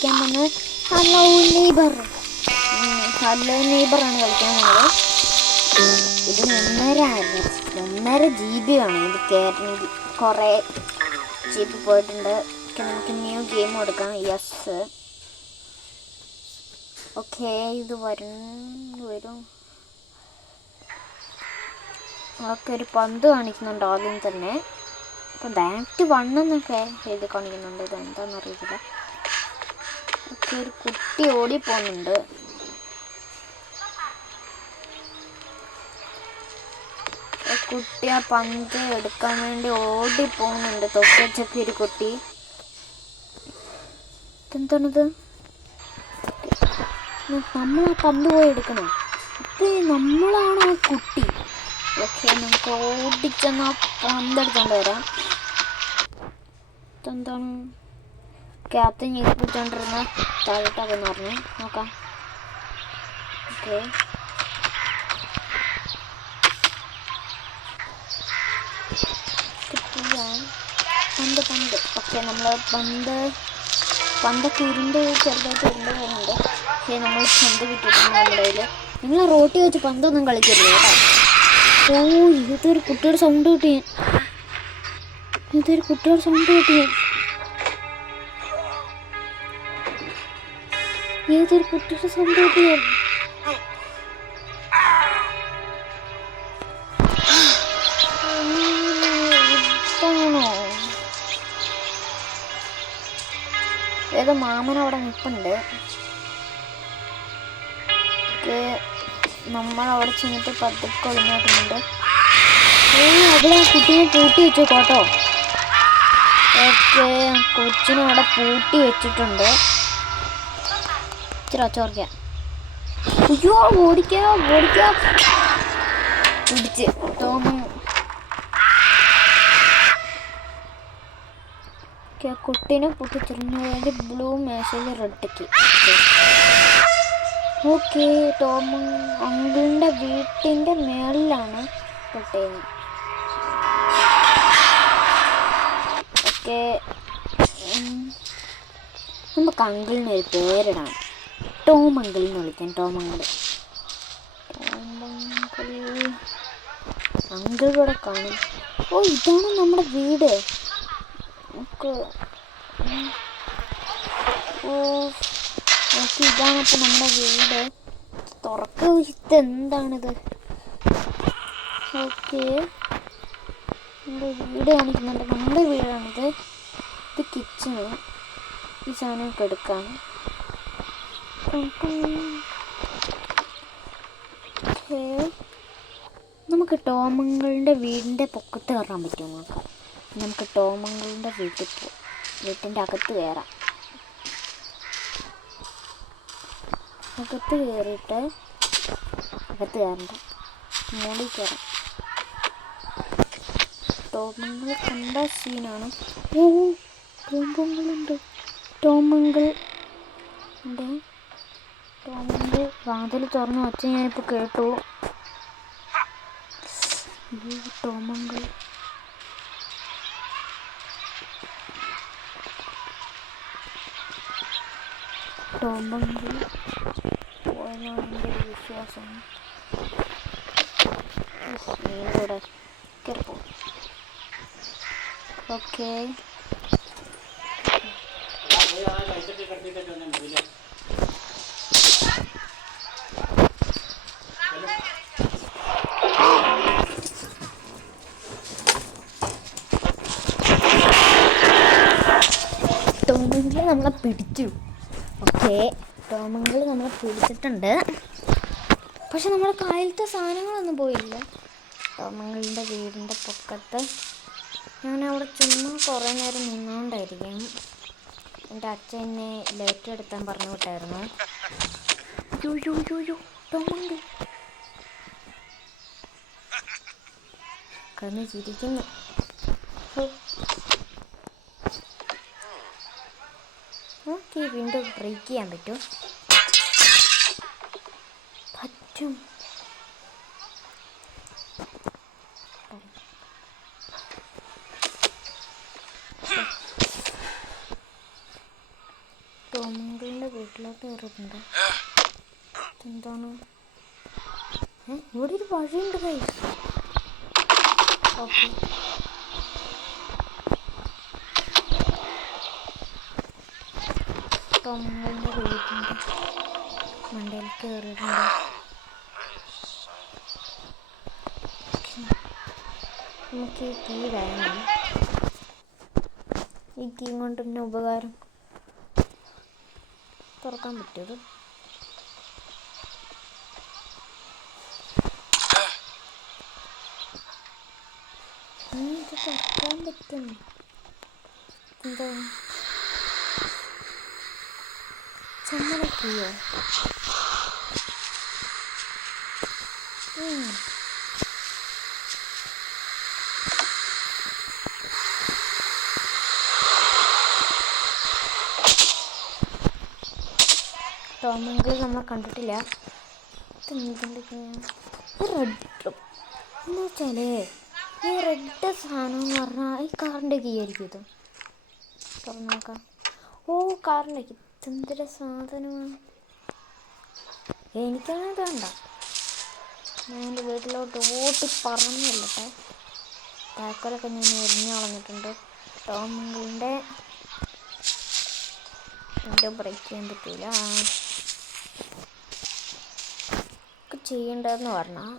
കളിക്കാൻ പോകുന്നത് hello neighbour. Hello നെയ്ബറാണ് കളിക്കാൻ പോകുന്നത്. ഇതിന് 1.5 GB ആണ് ഇത് കയറണമെങ്കിൽ. കുറേ GB പോയിട്ടുണ്ട്. നമുക്ക് ന്യൂ ഗെയിം കൊടുക്കാം. Yes, okay. ഇത് വരും. ഒക്കെ ഒരു പന്ത് കാണിക്കുന്നുണ്ട് ആദ്യം തന്നെ. ഇപ്പം ബാറ്റ് 1 എന്നൊക്കെ എഴുതി കാണിക്കുന്നുണ്ട്. ഇത് എന്താണെന്ന് അറിയത്തില്ല. ഒക്കെ ഒരു കുട്ടി ഓടിപ്പോകുന്നുണ്ട്. കുട്ടി ആ പന്ത് എടുക്കാൻ വേണ്ടി ഓടിപ്പോകുന്നുണ്ട്. തൊപ്പിച്ചൊക്കെ ഒരു കുട്ടി. എന്താണിത്? നമ്മൾ ആ പന്ത് പോയി എടുക്കണം. അപ്പം നമ്മളാണ് ആ കുട്ടി. ഓക്കെ, നമുക്ക് ഓടിച്ചെന്ന് ആ പന്തെടുത്തോണ്ട് വരാം. ഇതെന്താണ് ക്യാപ്റ്റൻ ഞെക്കിപ്പിച്ചോണ്ടിരുന്ന താഴോട്ടതെന്ന് പറഞ്ഞു നോക്കാം. ഓക്കെ, പന്ത് ഓക്കെ. നമ്മൾ പന്തൊക്കെ ചെറുതായിട്ട് ഉരുണ്ട് പോകുന്നുണ്ട്. പക്ഷേ നമ്മൾ പന്ത് കിട്ടിയിട്ടുണ്ട് നമ്മുടെ കയ്യിൽ. നിങ്ങൾ റോട്ടിൽ വെച്ച് പന്തൊന്നും കളിക്കരുത് കേട്ടോ. ഓ, ഇതൊരു കുട്ടിയുടെ സൗണ്ട് കിട്ടി. ഏതൊരു കുട്ടിയുടെ സൗണ്ട് കിട്ടി. ഏതോ മാമൻ അവിടെ നിൽപ്പുണ്ട്. നമ്മളവിടെ ചെന്നിട്ട് പതുക്കെ ഒളിഞ്ഞാക്കുന്നുണ്ട്. അവിടെ കുട്ടീനെ പൂട്ടി വെച്ചു കേട്ടോ. ഓക്കെ, കൊച്ചിനെ അവിടെ പൂട്ടി വെച്ചിട്ടുണ്ട്. ഇച്ചിരി ഒച്ചോർക്കാം. അയ്യോ, ഓടിക്കാ പിടിച്ച് തോന്നുന്നു. കുട്ടീനെ പൊട്ടിച്ചിരുന്നു. വേണ്ടി ബ്ലൂ മേശയിൽ റെഡ്ക്ക്. ഓക്കെ, ടോം അങ്കിളിൻ്റെ വീട്ടിൻ്റെ മേളിലാണ് പൊട്ടിയത്. ഓക്കെ, നമുക്ക് അങ്കിളിന് ഒരു പേരിടാം. ടോം അങ്കിൾ എന്ന് വിളിക്കാം. ടോം അങ്കിൾ ഇവിടെ കാണും. ഓ, ഇതാണ് നമ്മുടെ വീട്. നമുക്ക് ഇതാണപ്പോൾ നമ്മുടെ വീട്. തുറക്ക്. ഇതെന്താണിത്? ഓക്കെ, നമ്മുടെ വീട് കാണിക്കുന്നുണ്ട്. നമ്മുടെ വീടാണിത്. ഇത് കിച്ചണ്. ഈ സാധനമൊക്കെ എടുക്കാം. നമുക്ക് ടോമങ്ങളുടെ വീടിൻ്റെ പൊക്കത്ത് കയറാൻ പറ്റുമോ നോക്കാം. നമുക്ക് ടോമങ്ങളുടെ വീട്ടിൻ്റെ അകത്ത് കയറാം. അകത്ത് കയറിയിട്ട് കയറണ്ട, മുകളിൽ കയറാം. ടോമങ്ങൾ കണ്ട സീനാണ്. ഓ, ടോമങ്ങളുണ്ട്. ടോമങ്ങൾ വാതിൽ തുറന്ന് വച്ച് ഞാനിപ്പോൾ കേട്ടു. ടോമങ്ങൾ പോയെന്നാണ് എൻ്റെ ഒരു വിശ്വാസം. ഇവിടെ കയറിപ്പോ. ഓക്കെ, ടോമങ്കിൾ നമ്മളെ പിടിച്ചു. ഓക്കെ, ടോമങ്കിൾ നമ്മളെ പിടിച്ചിട്ടുണ്ട്. പക്ഷെ നമ്മുടെ കായലത്തെ സാധനങ്ങളൊന്നും പോയില്ല. ടോമങ്കിളിൻ്റെ വീടിൻ്റെ പൊക്കത്ത് ഞാനവിടെ ചുമ്മാ കുറേ നേരം നിന്നുകൊണ്ടായിരിക്കും. എൻ്റെ അച്ഛൻ എന്നെ ലേറ്റ് എടുത്താൻ പറഞ്ഞു വിട്ടായിരുന്നു. ടോമങ്കിൾ കന്ന് ചിരിക്കുന്നു. നമുക്ക് ഈ വിൻഡോ ബ്രേക്ക് ചെയ്യാൻ പറ്റും. വീട്ടിലോട്ട് കയറിയിട്ടുണ്ട്. എന്താണ് ഇവിടെ ഒരു വഴിയുണ്ട് ഗൈസ്. ഓക്കെ ടോമങ്ങളുടെ വീട്ടിൻ്റെ മണ്ടയിൽ കയറിയിട്ടുണ്ട്. നമുക്ക് ഈ കീ വേണം. ഈ കീ കൊണ്ട് തന്നെ ഉപകാരം തുറക്കാൻ പറ്റുമത്. ഇത് തുറക്കാൻ പറ്റും. എന്താ ചമ്മലക്കിയോ? ടോമങ്കിൾ നമ്മൾ കണ്ടിട്ടില്ല. റെഡ് എന്ന് വെച്ചാൽ ഈ റെഡ് സാധനം എന്ന് പറഞ്ഞാൽ ഈ കാറിൻ്റെ കീ ആയിരിക്കും. ഇത് തുറന്ന് നോക്കാം. ഓ കാറിൻ്റെ കീ. ഇതെന്തൊരു സാധനമാണ്. എനിക്കാണെങ്കിൽ വേണ്ട. ഞാൻ എൻ്റെ വീട്ടിലോട്ട് ഓട്ടി പറഞ്ഞില്ലട്ടെ. താക്കോലൊക്കെ ഞാൻ എറിഞ്ഞു കളഞ്ഞിട്ടുണ്ട്. ടോമങ്കിളിൻ്റെ എൻ്റെ ബ്രേക്ക് ചെയ്യാൻ പറ്റില്ല. ചെയ്യേണ്ടതെന്ന് പറഞ്ഞാൽ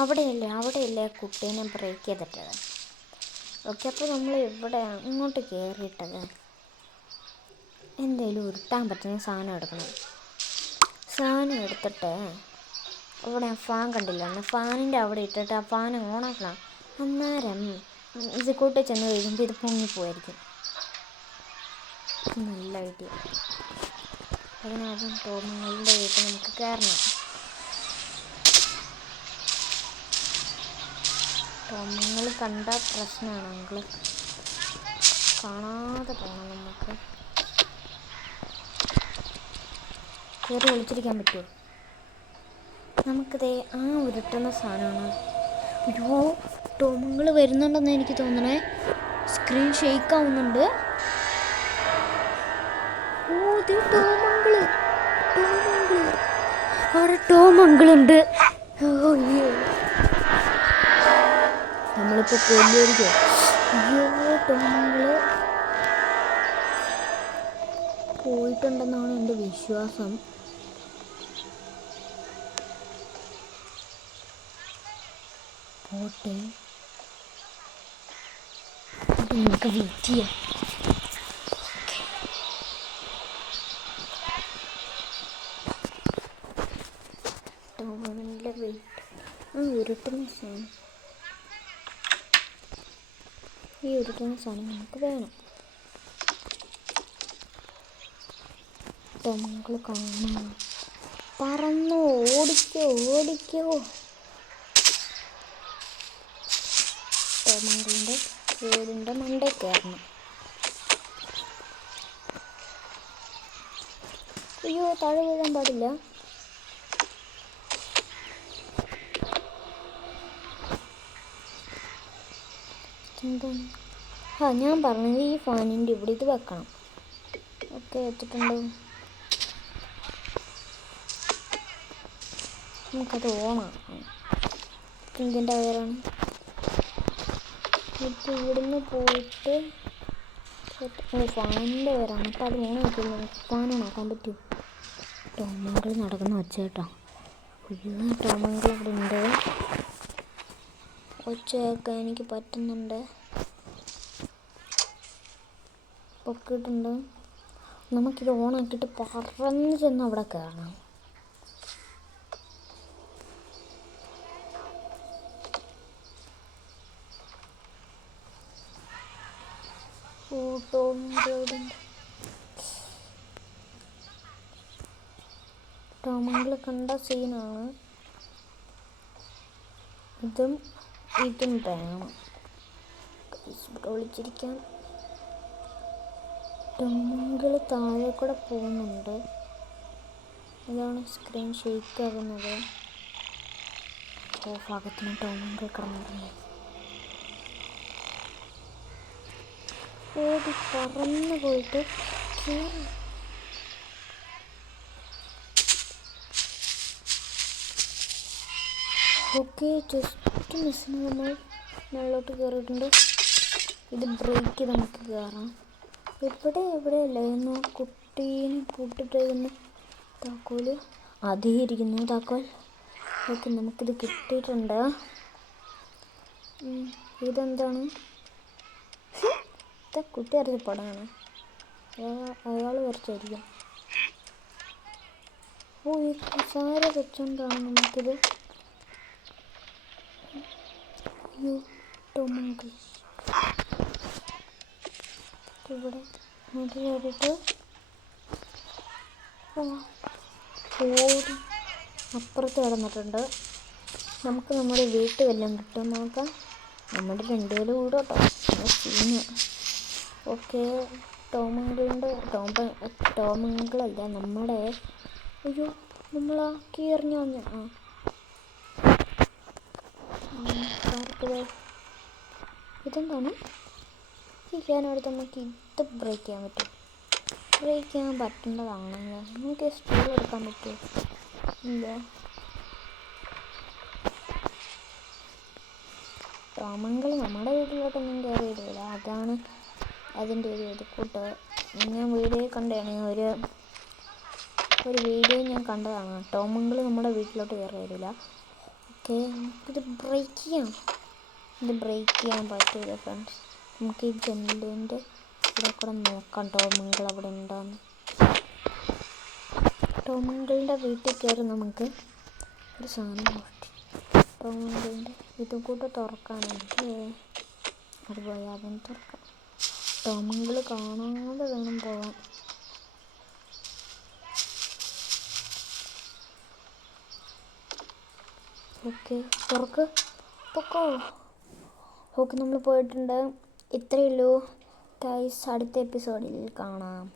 അവിടെയല്ലേ കുട്ടീനെ ബ്രേക്ക് ചെയ്തിട്ടത്. ഓക്കെ അപ്പോൾ നമ്മൾ ഇവിടെ ഇങ്ങോട്ട് കയറിയിട്ടത് എന്തെങ്കിലും ഉരുട്ടാൻ പറ്റുന്ന സാധനം എടുക്കണം. സാധനം എടുത്തിട്ട് അവിടെ ഫാൻ കണ്ടില്ല, ഫാനിൻ്റെ അവിടെ ഇട്ടിട്ട് ആ ഫാൻ ഓണാക്കണം. അന്നേരം ഇത് കൂട്ടി ചെന്ന് കഴിയുമ്പോൾ ഇത് പൊങ്ങിപ്പോയിരിക്കും. നല്ല ഐഡിയ. അതിനാദ്യം ടോമങ്ങളുടെ വീട്ടിൽ നമുക്ക് കയറണം. ടോമങ്ങൾ കണ്ട പ്രശ്നമാണ്. അങ്കിൾ കാണാതെ പോകണം. നമുക്ക് കയറി ഒളിച്ചിരിക്കാൻ പറ്റുമോ? നമുക്കിതേ ആ ഉരുട്ടുന്ന സാധനമാണ്. അയ്യോ ടോമങ്ങൾ വരുന്നുണ്ടെന്ന് എനിക്ക് തോന്നണേ. സ്ക്രീൻ ഷെയ്ക്ക് ആവുന്നുണ്ട്. അവിടെ ടോമങ്കിളുണ്ട്. നമ്മളിപ്പോൾ കൊല്ലുമായിരിക്കും. അയ്യോ ടോമങ്കിള് പോയിട്ടുണ്ടെന്നാണ് എൻ്റെ വിശ്വാസം. പോട്ടെ, നമുക്ക് വെയിറ്റ് ചെയ്യാം. ടോമൻ്റെ വെയിറ്റ് ഉരുട്ടുന്ന സാധനം. ഈ ഉരുട്ടുന്ന സാധനം നമുക്ക് വേണം. ടോമങ്ങൾ കാണണം. പറന്നു ഓടിക്കോ. ടോമങ്ങളുടെ വീടിൻ്റെ മണ്ടയിൽ കയറണം. അയ്യോ താഴെ വീഴാൻ പാടില്ല. ഞാൻ പറഞ്ഞത് ഈ ഫാനിൻ്റെ ഇവിടെ ഇത് വെക്കണം. ഓക്കെ വെച്ചിട്ടുണ്ട്. നമുക്കത് ഓണാക്കാം. ഇതിൻ്റെ വയറാണ്. ഇത് ഇവിടുന്ന് പോയിട്ട് ഫാനിൻ്റെ വയറാണ്. അപ്പോൾ അത് ഓണാക്കില്ല. ഫാൻ ഓണാക്കാൻ പറ്റുമോ? ടോമങ്ങൾ നടക്കുന്ന ഒച്ച കേട്ടോ. ടോമങ്ങൾ അവിടെ ഉണ്ട്. ഒച്ചയൊക്കെ എനിക്ക് പറ്റുന്നുണ്ട്. പൊക്കിയിട്ടുണ്ട്. നമുക്കിത് ഓണാക്കിയിട്ട് പറന്ന് ചെന്ന് അവിടെ കയറണം. ടോമങ്ങൾ കണ്ട സീനാണ്. ഇതും വേണം ഇവിടെ ഒളിച്ചിരിക്കാൻ. ടോമങ്ങൾ താഴെ കൂടെ പോകുന്നുണ്ട്. ഇതാണ് സ്ക്രീൻ ഷെയ്ക്ക് ആകുന്നത്. ഭാഗത്തിന് ടോമങ്ങൾ കിടന്നിട്ടുണ്ട്. ഓടി പറന്ന് പോയിട്ട് ഓക്കെ, ജസ്റ്റ് മിസ്സിന് നമ്മൾ മുകളിലോട്ട് കയറിയിട്ടുണ്ട്. ഇത് ബ്രേക്ക് നമുക്ക് കയറാം. എവിടെയല്ലേ എന്ന് കുട്ടീനെ പൂട്ടിട്ടേക്കുന്ന താക്കോല് അതേ ഇരിക്കുന്നു താക്കോൽ. ഓക്കെ, നമുക്കിത് കിട്ടിയിട്ടുണ്ട്. ഇതെന്താണ്? കുട്ടി അറിയ പടമാണ്, അയാൾ വരച്ചായിരിക്കും. ഓ, ഈ കസാര വെച്ചോണ്ടാണ് നമുക്കിത്. ടോമങ്കിൾ ഇവിടെ നോക്കി കയറിയിട്ട് ഓടി അപ്പുറത്ത് കിടന്നിട്ടുണ്ട്. നമുക്ക് നമ്മുടെ വീട്ടിൽ വല്ലതും കിട്ടും നോക്കാം. നമ്മുടെ രണ്ടുപേരും കൂടെ കേട്ടോ സീന്. ഓക്കെ, ടോമങ്കിളല്ല നമ്മുടെ. അയ്യോ, നമ്മളാ കീറിഞ്ഞു വന്നു. ഇതെന്താണ്? ഈ ക്യാനടുത്ത് നമുക്ക് ഇത് ബ്രേക്ക് ചെയ്യാൻ പറ്റും. ബ്രേക്ക് ചെയ്യാൻ പറ്റുന്നതാണല്ലോ. നമുക്ക് സ്റ്റൂൾ എടുക്കാൻ പറ്റുമോ? ഇല്ല. ടോമങ്കിൾ നമ്മുടെ വീട്ടിലോട്ടൊന്നും കയറിയിടില്ല. അതാണ് അതിൻ്റെ ഒരു ഇത് കൂട്ട്. ഞാൻ വീഡിയോ കണ്ടാണ്, ഒരു വീഡിയോ ഞാൻ കണ്ടതാണ്. ടോമങ്കിൾ നമ്മുടെ വീട്ടിലോട്ട് കയറി വരില്ല. ഓക്കെ, ഇത് ബ്രേക്ക് ചെയ്യാൻ പറ്റില്ല ഫ്രണ്ട്സ്. നമുക്ക് ഈ ജനലിൻ്റെ ഇവിടെ കൂടെ നോക്കാം ടോമങ്കിൾ അവിടെ ഉണ്ടാകുന്നു. ടോമങ്കിളിൻ്റെ വീട്ടിൽ കയറി നമുക്ക് ഒരു സാധനം നോക്കി. ടോമങ്കിളിൻ്റെ ഇത് കൂടെ തുറക്കാനുണ്ട്. അതുപോലെ അതൊന്ന് തുറക്കാം. ടോമങ്കിൾ കാണാതെ വേണം പോകാൻ. ഓക്കെ, തുറക്ക്, പൊക്കോ. ഓക്കെ, നമ്മൾ പോയിട്ടുണ്ട്. ഇത്രയേ ഉള്ളൂ ഗൈസ്. അടുത്ത എപ്പിസോഡിൽ കാണാം.